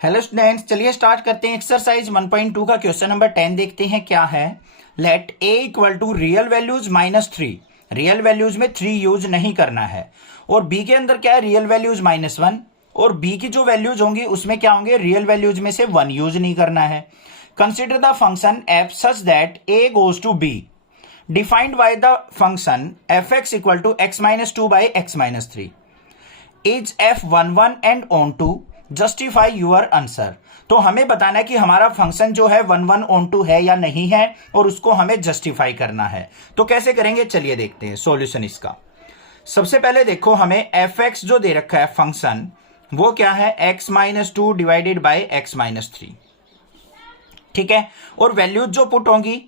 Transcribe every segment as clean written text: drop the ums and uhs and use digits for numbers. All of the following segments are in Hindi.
हेलो स्टूडेंट्स, चलिए स्टार्ट करते हैं। एक्सरसाइज 1.2 का क्वेश्चन नंबर 10 देखते हैं क्या है। Let a equal to real values -3। Real values में 3 यूज नहीं करना है। और b के अंदर क्या है, रियल वैल्यूज -1। और b की जो वैल्यूज होंगी उसमें क्या होंगे, रियल वैल्यूज में से 1 यूज नहीं करना है। Consider the function f such that a goes to b defined by the function fx equal to x-2 by x-3। Is f11 and onto justify your answer. तो हमें बताना है कि हमारा फंक्शन जो है 11 ऑन टू है या नहीं है, और उसको हमें जस्टिफाई करना है। तो कैसे करेंगे, चलिए देखते हैं सॉल्यूशन इसका। सबसे पहले देखो, हमें fx जो दे रखा है फंक्शन, वो क्या है, x-2 डिवाइडेड बाय x-3। ठीक है। और वैल्यूज जो पुट होंगी,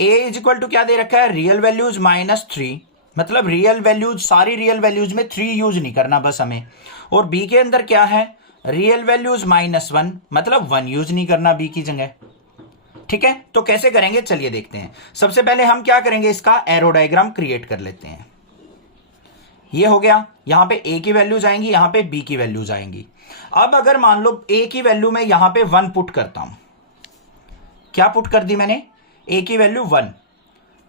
a इज इक्वल टू क्या दे रखा है, रियल वैल्यूज -3, मतलब रियल वैल्यूज, सारी रियल वैल्यूज में 3 यूज नहीं करना बस हमें। और b के अंदर क्या है, रियल वैल्यूज -1, मतलब 1 यूज नहीं करना b की जगह। ठीक है। तो कैसे करेंगे, चलिए देखते हैं। सबसे पहले हम क्या करेंगे, इसका एरो डायग्राम क्रिएट कर लेते हैं। ये हो गया, यहां पे a की वैल्यूज आएंगी, यहां पे b की वैल्यूज आएंगी। अब अगर मान लो a की वैल्यू में यहां पे 1 पुट करता हूं, क्या पुट कर दी मैंने, a की वैल्यू 1,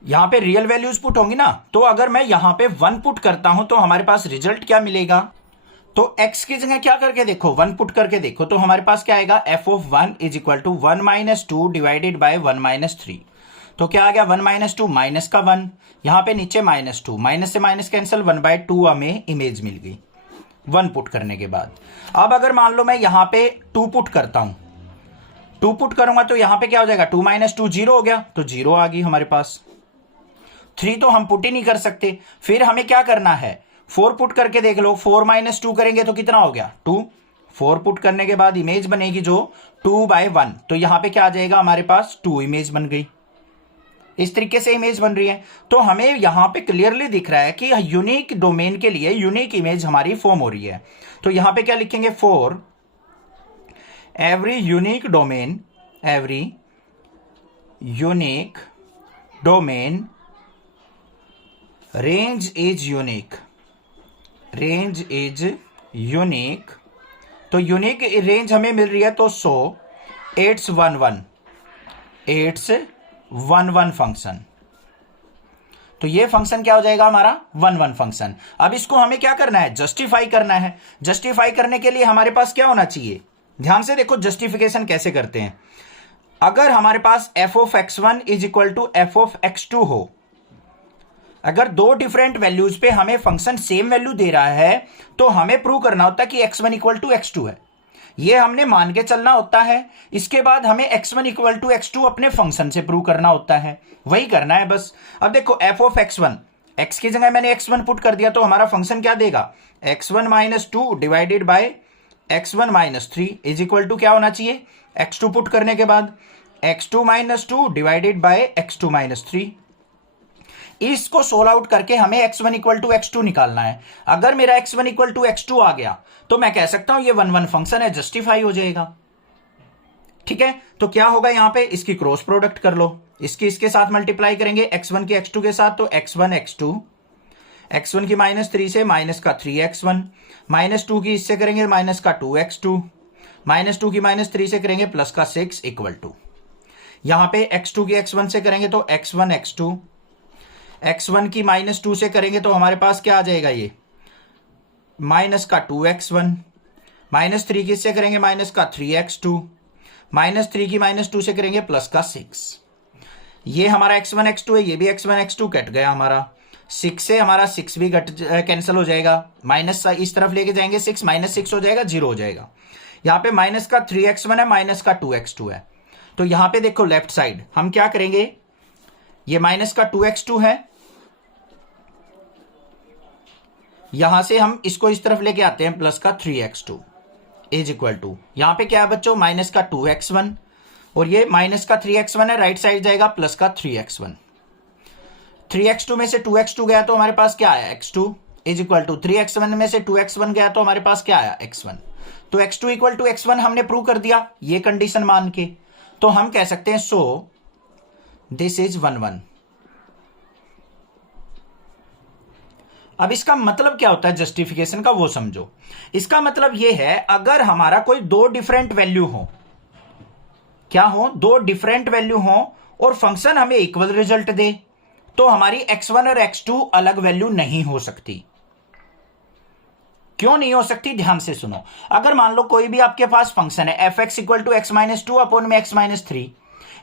यहां पे रियल वैल्यूज पुट होंगी ना। तो अगर मैं यहां पे 1 पुट करता हूं तो हमारे पास रिजल्ट क्या मिलेगा, तो x की जगह क्या करके देखो, 1 पुट करके देखो, तो हमारे पास क्या आएगा, f(1) is equal to 1 - 2 divided by 1 - 3। तो क्या आ गया, 1 - 2 माइनस का 1, यहां पे नीचे -2, माइनस से माइनस कैंसिल, 1/2 हमें इमेज मिल गई 1 पुट करने के बाद। अब अगर मान लो मैं यहां पे 2 पुट करता हूं, 2 पुट करूंगा तो यहां पे क्या हो जाएगा, 2 - 2 0 हो गया, तो 0 आ गई हमारे पास। 3 तो हम पुट ही नहीं कर सकते, फिर हमें क्या करना है, 4 पुट करके देख लो। 4 - 2 करेंगे तो कितना हो गया, 2। 4 पुट करने के बाद इमेज बनेगी जो 2/1, तो यहां पे क्या आ जाएगा, हमारे पास 2 इमेज बन गई। इस तरीके से इमेज बन रही है। तो हमें यहां पे क्लियरली दिख रहा है कि यूनिक डोमेन के लिए यूनिक इमेज हमारी फॉर्म हो रही है। तो यहां पे क्या लिखेंगे, for every unique domain, every unique domain range is unique, range is unique. तो यूनिक रेंज हमें मिल रही है, तो सो इट्स 11 फंक्शन। तो ये फंक्शन क्या हो जाएगा हमारा, 11 फंक्शन। अब इसको हमें क्या करना है, जस्टिफाई करना है। जस्टिफाई करने के लिए हमारे पास क्या होना चाहिए, ध्यान से देखो जस्टिफिकेशन कैसे करते हैं। अगर हमारे पास f(x1) is equal to f(x2) हो, अगर दो डिफरेंट वैल्यूज पे हमें फंक्शन सेम वैल्यू दे रहा है, तो हमें प्रूव करना होता है कि x1 इक्वल टू x2 है। ये हमने मान के चलना होता है। इसके बाद हमें x1 इक्वल टू x2 अपने फंक्शन से प्रूव करना होता है, वही करना है बस। अब देखो f(x1), x की जगह मैंने x1 पुट कर दिया, तो हमारा फंक्शन क्या देगा, x1 - 2 divided by x1 - 3 is equal to क्या होना चाहिए, x2 पुट करने के बाद x2 - 2 डिवाइडेड बाय x2 - 3। इसको सोल्व आउट करके हमें x1 इक्वल टू x2 निकालना है। अगर मेरा x1 इक्वल टू x2 आ गया, तो मैं कह सकता हूं ये 11 फंक्शन है, जस्टिफाई हो जाएगा। ठीक है। तो क्या होगा, यहां पे इसकी क्रॉस प्रोडक्ट कर लो, इसके साथ मल्टीप्लाई करेंगे x1 की x2 के साथ, तो x1 x2, x1 की -3 से माइनस का 3x1, -2 की इससे करेंगे माइनस का 2x2, -2 की -3 से करेंगे प्लस का 6 इक्वल टू, यहां पे x2 की x1 से करेंगे तो x1 x2, x1 की -2 से करेंगे तो हमारे पास क्या आ जाएगा, ये माइनस का 2x1, -3 की इससे करेंगे माइनस का 3x2, -3 की -2 से करेंगे प्लस का 6। ये हमारा x1 x2 है, ये भी x1 x2 कट गया हमारा, 6 से हमारा 6 भी कैंसिल हो जाएगा, माइनस इस तरफ लेके जाएंगे 6 -6 हो जाएगा, 0 हो जाएगा। यहां पे माइनस का 3x1 है, माइनस का 2x2 है। तो यहां पे देखो लेफ्ट साइड हम क्या करेंगे, ये माइनस का 2x2 है, यहां से हम इसको इस तरफ लेके आते हैं, प्लस का 3x2 इज इक्वल टू, यहां पे क्या है बच्चों, माइनस का 2x1, और ये माइनस का 3x1 है, राइट साइड जाएगा प्लस का 3x1। 3x2 में से 2x2 गया तो हमारे पास क्या आया, x2 is equal to, 3x1 में से 2x1 गया तो हमारे पास क्या आया, x1। तो x2 इक्वल टू x1 हमने प्रूव कर दिया ये कंडीशन मान के। तो हम कह सकते हैं सो दिस इज 11। अब इसका मतलब क्या होता है जस्टिफिकेशन का वो समझो। इसका मतलब ये है अगर हमारा कोई दो डिफरेंट वैल्यू हो, क्या हो, दो डिफरेंट वैल्यू हो और फंक्शन हमें इक्वल रिजल्ट दे, तो हमारी x1 और x2 अलग वैल्यू नहीं हो सकती। क्यों नहीं हो सकती, ध्यान से सुनो। अगर मान लो कोई भी आपके पास फंक्शन है f(x = x-2 अपॉन में x-3),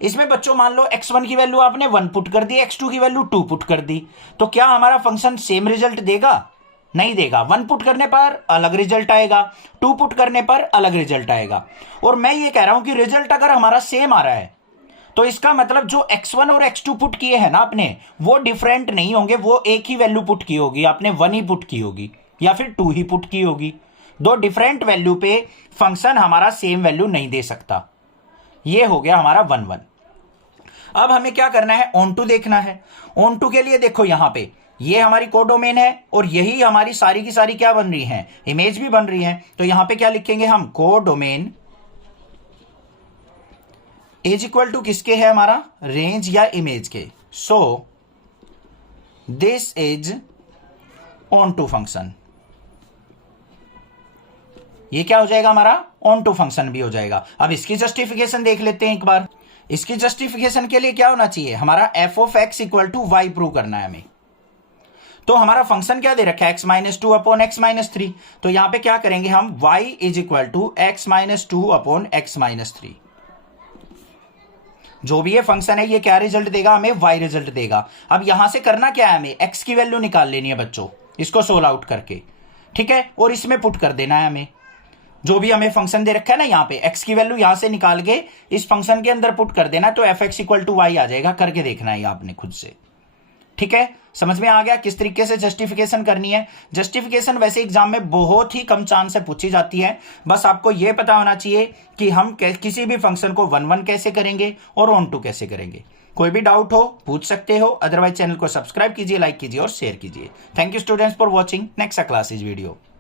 इसमें बच्चों मान लो x1 की वैल्यू आपने 1 पुट कर दी, x2 की वैल्यू 2 पुट कर दी, तो क्या हमारा फंक्शन सेम रिजल्ट देगा? नहीं देगा। 1 पुट करने पर अलग रिजल्ट आएगा, 2 पुट करने पर अलग रिजल्ट आएगा। और मैं ये कह रहा हूं कि रिजल्ट अगर हमारा सेम आ रहा है तो इसका मतलब जो x1 और x2 पुट किए हैं ना आपने, वो डिफरेंट नहीं होंगे, वो एक ही वैल्यू पुट की होगी, आपने 1 ही पुट की होगी या फिर 2 ही पुट की होगी। दो डिफरेंट वैल्यू पे फंक्शन हमारा सेम वैल्यू नहीं दे सकता। ये हो गया हमारा 1 1। अब हमें क्या करना है, ऑन टू देखना है। ऑन टू के लिए देखो यहां पे ये हमारी कोडोमेन है और यही हमारी सारी की सारी क्या बन रही है, इमेज भी बन रही है। तो यहां पे क्या लिखेंगे हम, कोडोमेन इज इक्वल टू किसके है, हमारा रेंज या इमेज के। So this is onto function. ये क्या हो जाएगा, हमारा ऑन टू फंक्शन भी हो जाएगा। अब इसकी जस्टिफिकेशन देख लेते हैं एक बार। इसकी जस्टिफिकेशन के लिए क्या होना चाहिए, हमारा f(x = y) प्रूव करना है हमें। तो हमारा फंक्शन क्या दे रखा है, x-2 अपॉन x-3। तो यहां पे क्या करेंगे हम, y = x-2 अपॉन x-3। जो भी ये फंक्शन है ये क्या रिजल्ट देगा हमें, y रिजल्ट देगा। अब यहां से करना क्या है, हमें x की वैल्यू निकाल लेनी है बच्चों, इसको सोल्व आउट करके, ठीक है, और इसमें पुट कर देना है हमें। जो भी हमें फंक्शन दे रखा है ना, यहां पे x की वैल्यू यहां से निकाल के इस फंक्शन के अंदर पुट कर देना, तो f(x = y) आ जाएगा। करके देखना है आपने खुद से, ठीक है। समझ में आ गया किस तरीके से जस्टिफिकेशन करनी है। जस्टिफिकेशन वैसे एग्जाम में बहुत ही कम चांस से पूछी जाती है, बस आपको यह पता होना चाहिए कि हम किसी भी फंक्शन को 1 1 कैसे करेंगे और ऑन टू कैसे करेंगे। कोई भी डाउट हो पूछ सकते हो, अदरवाइज चैनल को सब्सक्राइब कीजिए, लाइक कीजिए और शेयर कीजिए। Thank you students for watching. Next class is video.